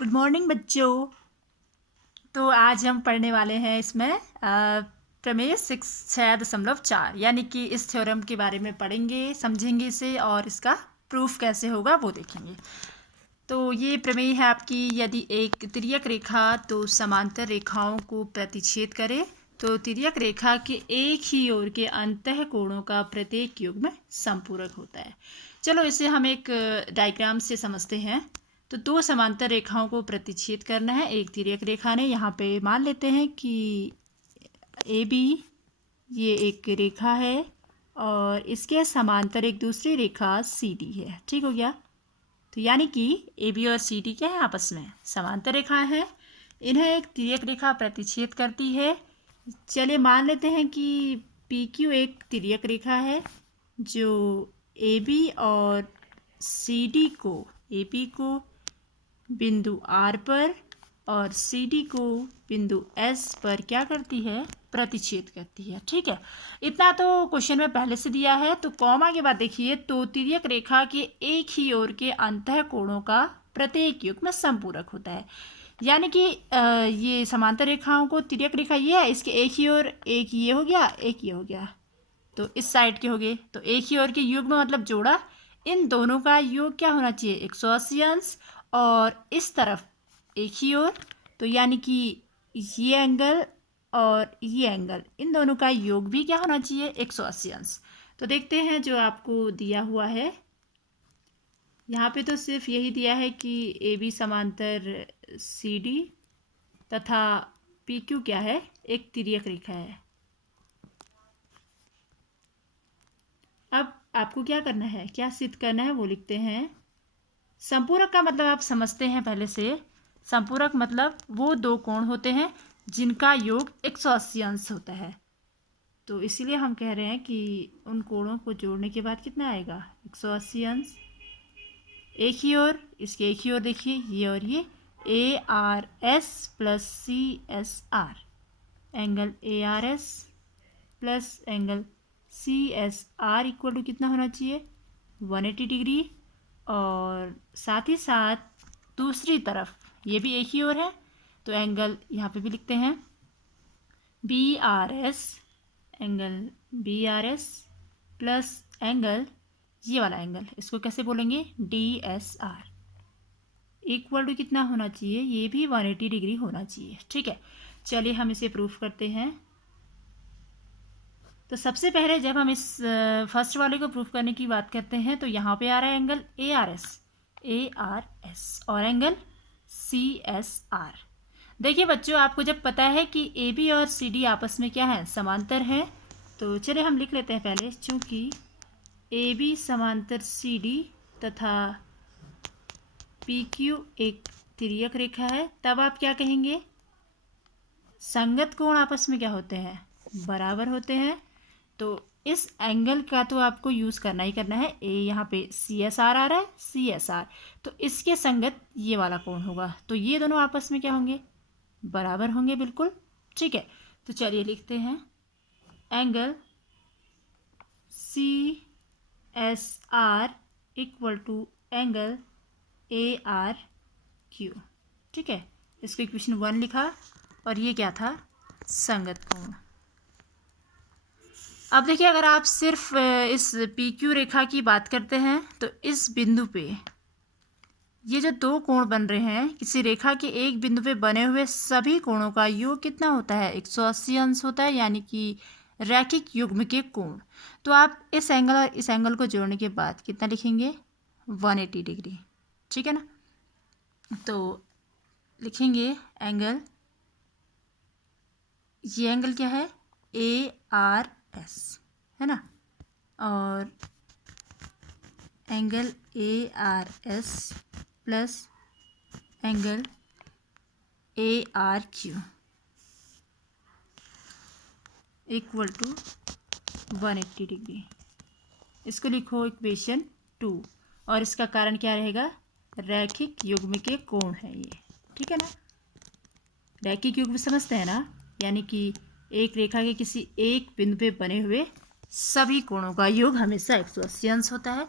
Good morning बच्चों। तो आज हम पढ़ने वाले हैं इसमें प्रमेय 6.4 यानी कि इस थ्योरम के बारे में पढ़ेंगे, समझेंगे इसे और इसका प्रूफ कैसे होगा वो देखेंगे। तो ये प्रमेय है आपकी, यदि एक तिर्यक रेखा तो समांतर रेखाओं को प्रतिच्छेद करे तो तिर्यक रेखा के एक ही ओर के अंतः कोणों का प्रत्येक युग्म समपूरक होता है। चलो इसे हम एक डायग्राम से समझते हैं। तो दो समांतर रेखाओं को प्रतिच्छेद करना है एक तिर्यक रेखा ने। यहाँ पे मान लेते हैं कि ए बी ये एक रेखा है और इसके समांतर एक दूसरी रेखा सी डी है। ठीक हो गया। तो यानी कि ए बी और सी डी क्या है, आपस में समांतर रेखाएं हैं। इन्हें एक तिर्यक रेखा प्रतिच्छेद करती है। चलिए मान लेते हैं कि पी क्यू एक तिर्यक रेखा है जो ए बी और सी डी को, ए बी को बिंदु आर पर और सी डी को बिंदु एस पर क्या करती है, प्रतिच्छेद करती है। ठीक है, इतना तो क्वेश्चन में पहले से दिया है। तो कॉमा के बाद देखिए, तो तिर्यक रेखा के एक ही ओर के अंतः कोणों का प्रत्येक युग्म समपूरक होता है। यानी कि ये समांतर रेखाओं को, तिर्यक रेखा ये है, इसके एक ही ओर, एक ये हो गया, एक ये हो गया, तो इस साइड के हो गए। तो एक ही ओर के युग्म मतलब जोड़ा, इन दोनों का योग क्या होना चाहिए, 180 अंश। और इस तरफ एक ही ओर, तो यानी कि ये एंगल और ये एंगल, इन दोनों का योग भी क्या होना चाहिए, 180 अंश। तो देखते हैं जो आपको दिया हुआ है। यहाँ पे तो सिर्फ यही दिया है कि ए बी समांतर सी डी तथा पी क्यू क्या है, एक तिर्यक रेखा है। अब आपको क्या करना है, क्या सिद्ध करना है वो लिखते हैं। संपूरक का मतलब आप समझते हैं पहले से। संपूरक मतलब वो दो कोण होते हैं जिनका योग 180 अंश होता है। तो इसीलिए हम कह रहे हैं कि उन कोणों को जोड़ने के बाद कितना आएगा, 180 अंश। एक ही ओर, इसके एक ही ओर देखिए, ये और ये A R S plus C S R, angle A R S plus angle C S R equal to कितना होना चाहिए, 180 डिग्री। और साथ ही साथ दूसरी तरफ ये भी एक ही ओर है, तो एंगल यहाँ पे भी लिखते हैं B R S, angle B R S plus angle, ये वाला एंगल इसको कैसे बोलेंगे, D S R, equal to कितना होना चाहिए, ये भी 180 डिग्री होना चाहिए। ठीक है, चलिए हम इसे प्रूफ करते हैं। तो सबसे पहले जब हम इस फर्स्ट वाले को प्रूफ करने की बात करते हैं तो यहाँ पे आ रहा है एंगल ए आर एस और एंगल सी एस आर। देखिए बच्चों, आपको जब पता है कि ए बी और सी डी आपस में क्या है, समांतर हैं, तो चलिए हम लिख लेते हैं पहले। चूँकि ए बी समांतर सी डी तथा पी क्यू एक तिर्यक रेखा है, तब आप क्या कहेंगे, संगत कोण आपस में क्या होते हैं, बराबर होते हैं। तो इस एंगल का तो आपको यूज़ करना ही करना है। ए यहाँ पे सी एस आर आ रहा है, सी एस आर, तो इसके संगत ये वाला कोण होगा, तो ये दोनों आपस में क्या होंगे, बराबर होंगे बिल्कुल। ठीक है, तो चलिए लिखते हैं angle C S R equal to angle A R Q. ठीक है, इसको इक्वेशन 1 लिखा और ये क्या था, संगत कोण। अब देखिए, अगर आप सिर्फ इस पी क्यू रेखा की बात करते हैं तो इस बिंदु पे ये जो दो कोण बन रहे हैं, किसी रेखा के एक बिंदु पे बने हुए सभी कोणों का योग कितना होता है, 180 अंश होता है, यानी कि रैखिक युग्म के कोण। तो आप इस एंगल और इस एंगल को जोड़ने के बाद कितना लिखेंगे, 180 डिग्री। ठीक है ना, तो लिखेंगे एंगल, ये एंगल क्या है, ए आर एस है ना, और angle A R S plus angle A R Q equal to 180 degree. इसको लिखो इक्वेशन 2, और इसका कारण क्या रहेगा, रैखिक युग्म के कोण है ये। ठीक है ना, रैखिक युग्म समझते हैं ना, यानी कि एक रेखा के किसी एक बिंदु पे बने हुए सभी कोणों का योग हमेशा 180 अंश होता है।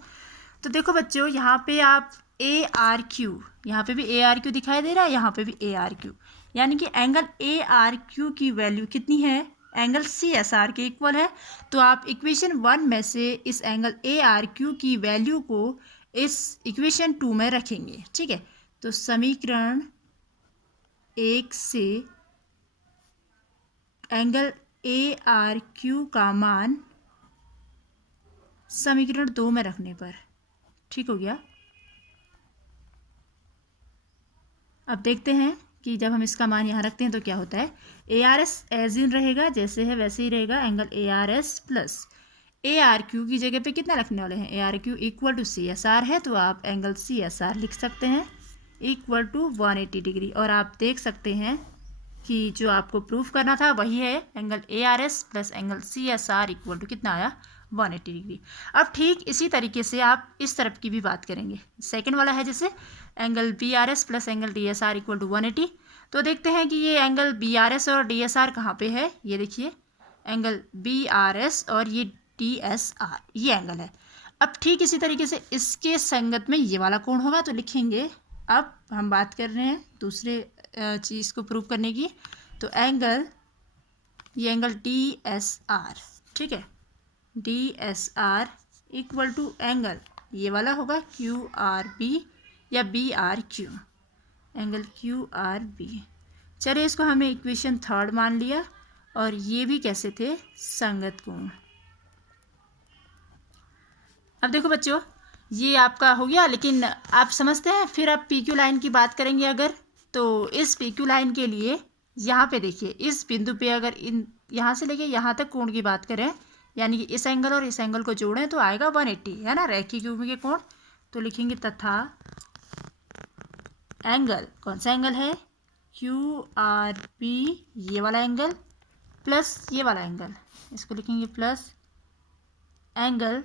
तो देखो बच्चों, यहाँ पे आप ए आर क्यू, यहाँ पे भी ए आर क्यू दिखाई दे रहा है, यहाँ पे भी ए आर क्यू, यानी कि एंगल ए आर क्यू की वैल्यू कितनी है, एंगल सी एस आर के इक्वल है। तो आप इक्वेशन 1 में से इस एंगल ए आर क्यू की वैल्यू को इस इक्वेशन 2 में रखेंगे, ठीक है। तो समीकरण 1 से एंगल ए आर क्यू का मान समीकरण 2 में रखने पर ठीक हो गया। अब देखते हैं कि जब हम इसका मान यहाँ रखते हैं तो क्या होता है। A R S as in रहेगा, जैसे है वैसे ही रहेगा, angle A R S plus A R Q की जगह पे कितना रखने वाले हैं, A R Q equal to C S R है, तो आप एंगल सी एस आर लिख सकते हैं इक्वल टू 180 डिग्री। और आप देख सकते हैं कि जो आपको प्रूफ करना था वही है, angle A R S plus angle C S R equal to कितना आया, 180 डिग्री। अब ठीक इसी तरीके से आप इस तरफ की भी बात करेंगे। सेकंड वाला है जैसे angle B R S plus angle D S R equal to 180। तो देखते हैं कि ये एंगल बी आर एस और डी एस आर कहाँ पे है। ये देखिए एंगल बी आर एस और ये डी एस आर, ये एंगल है। अब ठीक इसी तरीके से इसके संगत में ये वाला कोण होगा, तो लिखेंगे। अब हम बात कर रहे हैं दूसरे चीज़ को प्रूव करने की। तो एंगल, ये एंगल डी एस आर, ठीक है, D S R equal to angle ये वाला होगा क्यू आर बी या B R Q, angle Q R B. चलिए इसको हमने इक्वेशन 3 मान लिया। और ये भी कैसे थे, संगत कोण। अब देखो बच्चों, ये आपका हो गया, लेकिन आप समझते हैं फिर आप पी क्यू लाइन की बात करेंगे अगर, तो इस पी क्यू लाइन के लिए यहाँ पे देखिए, इस बिंदु पे अगर इन यहाँ से लेके यहाँ तक कोण की बात करें, यानी कि इस एंगल और इस एंगल को जोड़ें तो आएगा 180, है ना, रैखिक युग्म के कोण। तो लिखेंगे तथा एंगल, कौन सा एंगल है, क्यू आर बी, ये वाला एंगल प्लस ये वाला एंगल, इसको लिखेंगे plus angle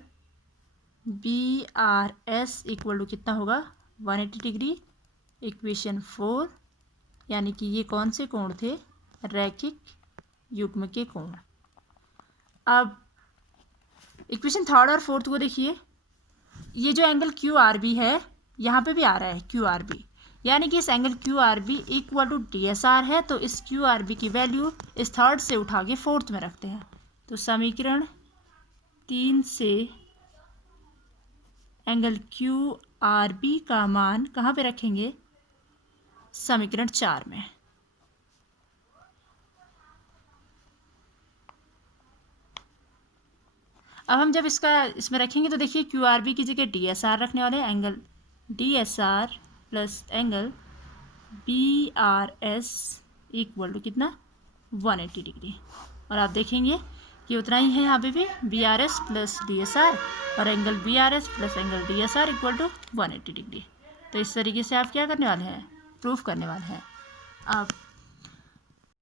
B R S equal to कितना होगा, 180 डिग्री। इक्वेशन 4, यानी कि ये कौन से कोण थे, रैखिक युग्म के कोण। अब इक्वेशन 3 और 4 को देखिए, ये जो एंगल क्यू आर बी है यहाँ पे भी आ रहा है क्यू आर बी, यानी कि इस angle Q R B equal to D S R है। तो इस क्यू आर बी की वैल्यू इस 3 से उठा के 4 में रखते हैं। तो समीकरण 3 से एंगल क्यू आर बी का मान कहाँ पे रखेंगे, समीकरण 4 में। अब हम जब इसमें रखेंगे तो देखिए क्यू आर बी की जगह डी एस आर रखने वाले हैं, angle D S R plus angle B R S equal to कितना, 180 डिग्री। और आप देखेंगे कि उतना ही है यहाँ पे भी, B R S plus D S R और angle B R S plus angle D S R equal to 180 degree. तो इस तरीके से आप क्या करने वाले हैं, प्रूफ करने वाले हैं। अब